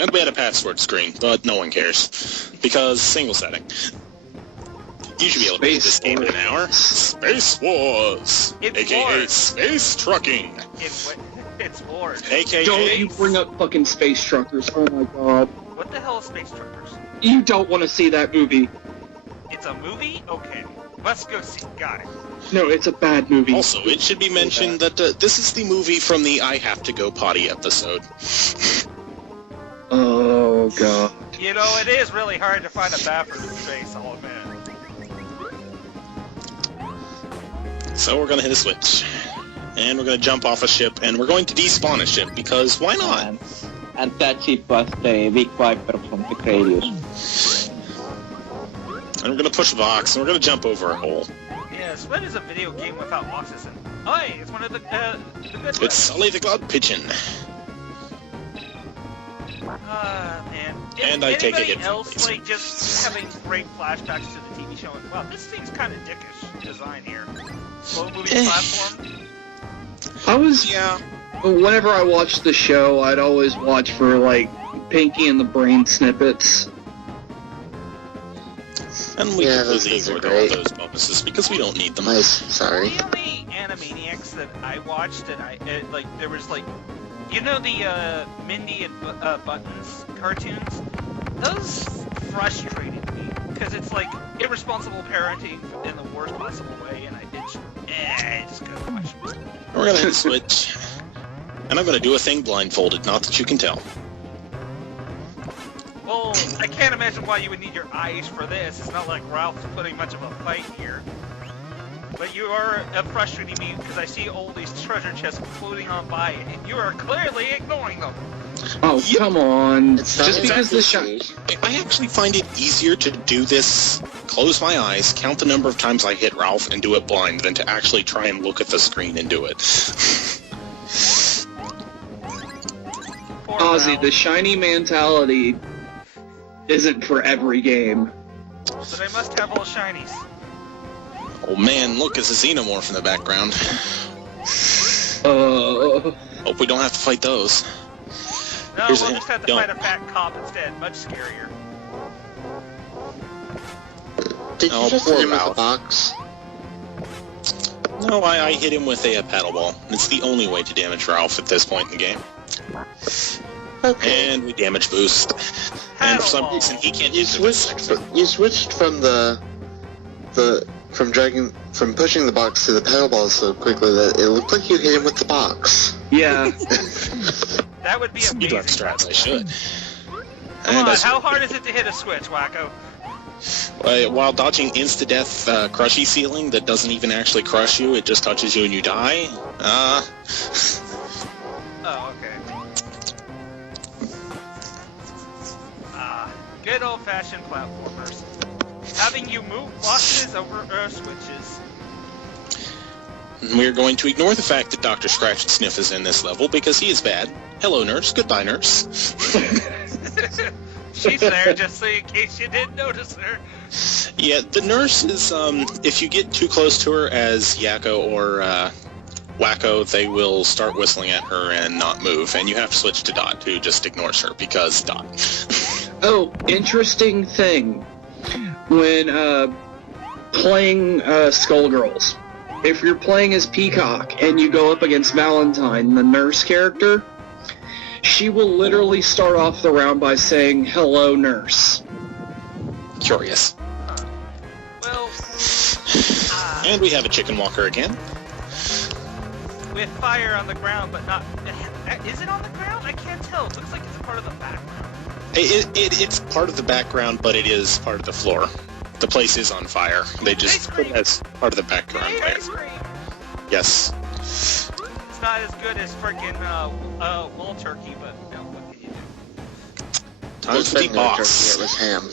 And we had a password screen, but no one cares. Because single setting. You should be able to beat this game in an hour. Space Wars! AKA Space Trucking! It's Wars. AKA... Don't you bring up fucking Space Truckers, oh my god. What the hell is Space Truckers? You don't want to see that movie. It's a movie? Okay. Let's go see. Got it. No, it's a bad movie. Also, it should be mentioned that this is the movie from the I Have to Go Potty episode. Oh, God. You know, it is really hard to find a bathroom in space, I'll admit. So we're going to hit a switch. And we're going to jump off a ship, and we're going to despawn a ship, because why not? And that ship was the weak viper from the Gradius. And we're going to push a box, and we're going to jump over a hole. Yes, what is a video game without oxygen? Oh, hey, it's one of the good ones. It's Sully the God Pigeon. Man. And I take a hit Anybody else, like, just having great flashbacks to the TV show? And, wow, this seems kind of dickish design here. Slow-moving platform? Yeah. Whenever I watched the show, I'd always watch for, like, Pinky and the Brain snippets. And we completely ignored all those bonuses because we don't need them. Sorry. The only Animaniacs that I watched, and like, there was, like, you know the Mindy and Buttons cartoons? Those frustrated me, because it's like irresponsible parenting in the worst possible way, and I just couldn't watch it. We're going to hit the switch. And I'm going to do a thing blindfolded, not that you can tell. Well, I can't imagine why you would need your eyes for this. It's not like Ralph's putting much of a fight here. But you are frustrating me because I see all these treasure chests floating on by, and you are clearly ignoring them. Oh, come on. Just because the shot... I actually find it easier to do this, close my eyes, count the number of times I hit Ralph, and do it blind than to actually try and look at the screen and do it. Ozzy, the shiny mentality isn't for every game. But I must have all shinies. Oh man, look, it's a xenomorph in the background. Hope we don't have to fight those. No, Here's we'll a just have to don't. fight a fat cop instead. Much scarier. Did Oh, you just poor hit him with Ralph. a box? No, I hit him with a paddle ball. It's the only way to damage Ralph at this point in the game. Okay. And we damage boost. And for some reason he can't use it. You switched from from pushing the box to the paddle ball so quickly that it looked like you hit him with the box. Yeah. That would be Speed run amazing. strats, I should. Come on, how hard is it to hit a switch, wacko? While dodging insta-death crushy ceiling that doesn't even actually crush you, it just touches you and you die. Oh, okay. Good old-fashioned platformers. Having you move bosses over switches. We're going to ignore the fact that Dr. Scratch and Sniff is in this level because he is bad. Hello, nurse. Goodbye, nurse. She's there just in case you didn't notice her. Yeah, the nurse is, if you get too close to her as Yakko or Wacko, they will start whistling at her and not move, and you have to switch to Dot, who just ignores her because Dot. Oh, interesting thing. When playing Skullgirls, if you're playing as Peacock and you go up against Valentine, the nurse character, she will literally start off the round by saying, "Hello, nurse." Curious. Well, And we have a chicken walker again. with fire on the ground, but not... Is it on the ground? I can't tell. It looks like it's a part of the background. It's part of the background, but it is part of the floor. The place is on fire. They just put it as part of the background Yay, layer. ice cream! Yes. It's not as good as freaking wall turkey, but no, what can you do? Time for the boss. It was ham.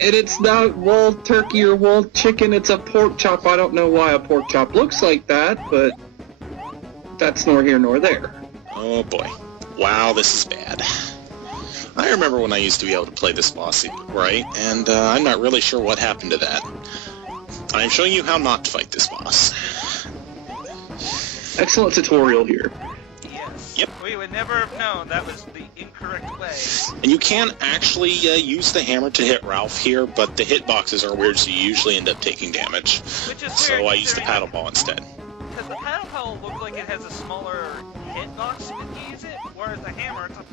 It's not wall turkey or wall chicken, it's a pork chop. I don't know why a pork chop looks like that, but that's nor here nor there. Oh boy. Wow, this is bad. I remember when I used to be able to play this boss right, and I'm not really sure what happened to that. I'm showing you how not to fight this boss. Excellent tutorial here. would never have known that was the incorrect way. And you can actually use the hammer to hit Ralph here, but the hitboxes are weird, so you usually end up taking damage. Which is So weird, I use the considering paddle ball instead. Because the paddle ball looks like it has a smaller hitbox when you use it, whereas the hammer, it's a...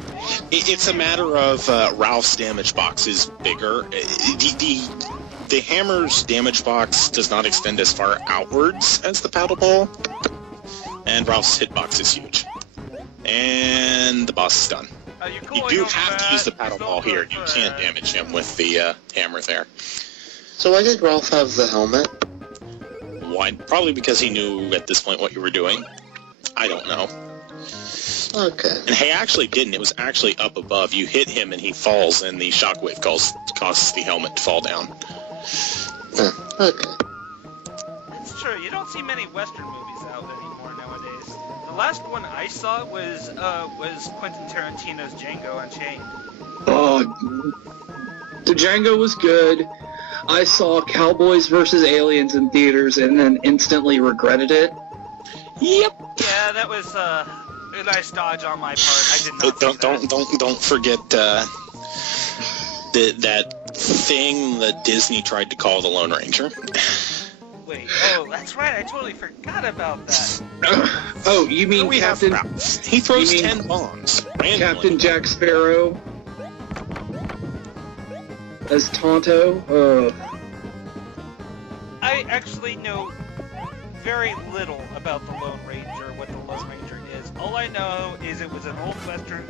It's a matter of Ralph's damage box is bigger. The hammer's damage box does not extend as far outwards as the paddle ball, and Ralph's hitbox is huge. And the boss is done. You do have to use the paddle ball here. You can't damage him with the hammer there. So why did Ralph have the helmet? Why? Probably because he knew at this point what you were doing. I don't know. Okay. And he actually didn't. It was actually up above. You hit him and he falls, and the shockwave causes the helmet to fall down. Okay. It's true. You don't see many Western movies out anymore nowadays. The last one I saw was Quentin Tarantino's Django Unchained. Oh, the Django was good. I saw Cowboys vs. Aliens in theaters and then instantly regretted it. Yep. Yeah, that was a nice dodge on my part. I did not see that. Don't forget that thing that Disney tried to call the Lone Ranger. Wait, oh, that's right. I totally forgot about that. Oh, you mean We have Captain? Ralph. He throws You mean 10 bombs randomly. Captain Jack Sparrow as Tonto? I actually know very little about the Lone Ranger, what the Lone Ranger is. All I know is it was an old Western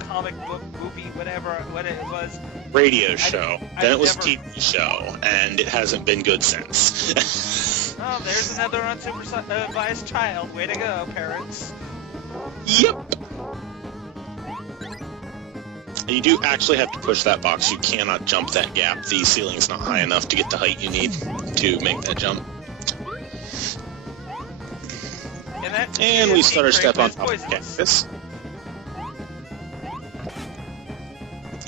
comic book, movie, whatever, what it was. Radio show. Then it was a never- TV show, and it hasn't been good since. Oh, there's another unsupervised child. Way to go, parents. Yep. You do actually have to push that box. You cannot jump that gap. The ceiling's not high enough to get the height you need to make that jump. And we start our step on top of the canvas.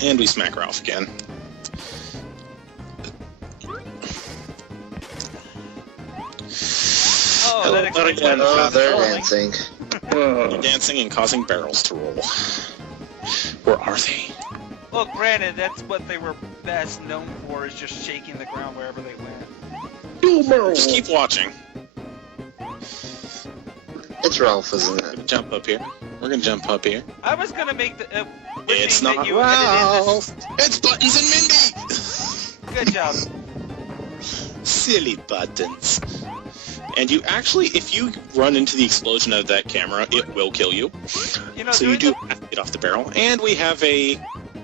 And we smack Ralph again. Oh, Hello, that explains again. why Oh, the they're rolling. dancing. They're dancing and causing barrels to roll. Where are they? Well, granted, that's what they were best known for, is just shaking the ground wherever they went. Just keep watching. It's Ralph, isn't We're it? gonna jump up here. We're gonna jump up here. I was gonna make the... It's wishing that not you edited Ralph! It's Buttons and Mindy! this- Good job. Silly Buttons. And you actually, if you run into the explosion of that camera, it will kill you. You know, So you doing do have to get off the barrel. And we have a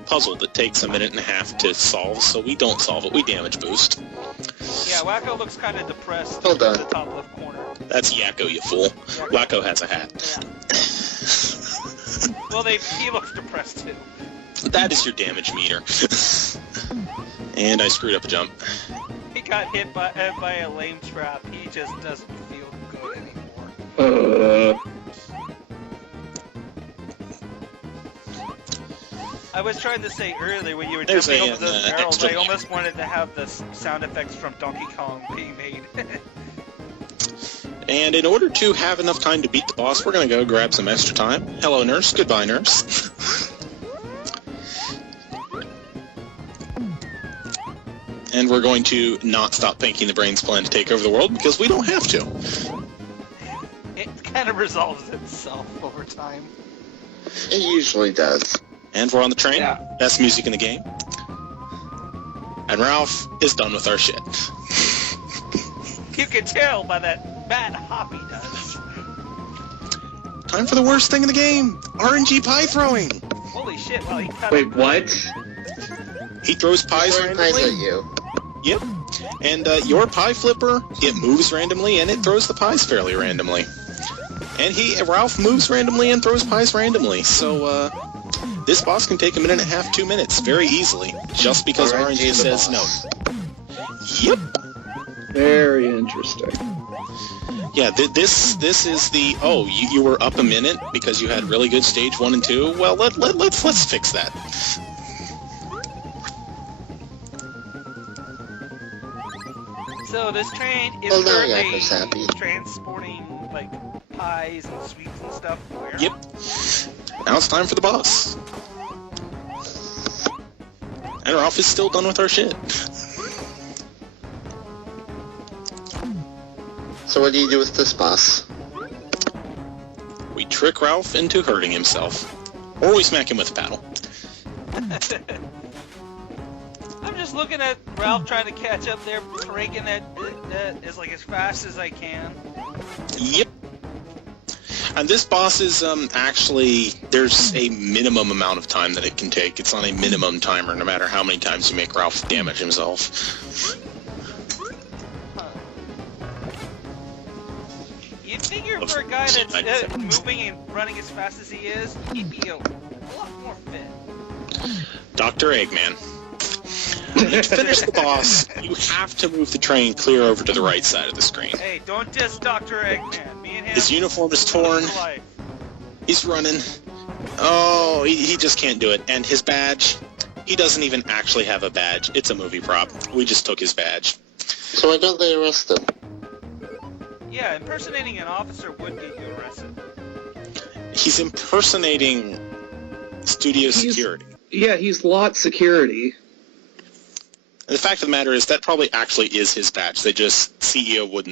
puzzle that takes a minute and a half to solve, so we don't solve it, we damage boost. Yeah, Wacko looks kind of depressed Hold in on. the top left corner. That's Yakko, you fool. Wacko has a hat. Yeah. Well, he looks depressed too. That is your damage meter. And I screwed up a jump. He got hit by a lame trap. He just doesn't feel good anymore. I was trying to say earlier when you were There's jumping a, over those barrels, extra I almost wanted to have the sound effects from Donkey Kong being made. And in order to have enough time to beat the boss, we're going to go grab some extra time. Hello, nurse. Goodbye, nurse. And we're going to not stop thinking the brain's plan to take over the world, because we don't have to. It kind of resolves itself over time. It usually does. And we're on the train. Yeah. Best music in the game. And Ralph is done with our shit. You can tell by that bad hop he does. Time for the worst thing in the game. RNG pie throwing. Holy shit, well, he cut Wait, what? He throws pies Throwing pies randomly. at you. Yep. And your pie flipper, it moves randomly and it throws the pies fairly randomly. And Ralph moves randomly and throws pies randomly. So this boss can take a minute and a half, 2 minutes, very easily, just because RNG RNG the says boss. no. Yep. Very interesting. Yeah, this is the you were up a minute because you had really good stage 1 and 2. Well, let's fix that. So this train is Well, now currently Yakko's happy. transporting like pies and sweets and stuff. Where? Yep. Now it's time for the boss. And Ralph is still done with our shit. So what do you do with this boss? We trick Ralph into hurting himself. Or we smack him with a paddle. I'm just looking at Ralph trying to catch up there, cranking that as like as fast as I can. Yep. And this boss is actually, there's a minimum amount of time that it can take. It's on a minimum timer, no matter how many times you make Ralph damage himself. You'd figure for a guy that's moving and running as fast as he is, he'd be a lot more fit. Dr. Eggman. To finish the boss, you have to move the train clear over to the right side of the screen. Hey, don't diss Dr. Eggman. Me and him. His uniform is torn. He's running. Oh, he just can't do it. And his badge, he doesn't even actually have a badge. It's a movie prop. We just took his badge. So why don't they arrest him? Yeah, impersonating an officer would get you arrested. He's impersonating studio security. Yeah, he's lot security. And the fact of the matter is that probably actually is his badge. They just, CEO wouldn't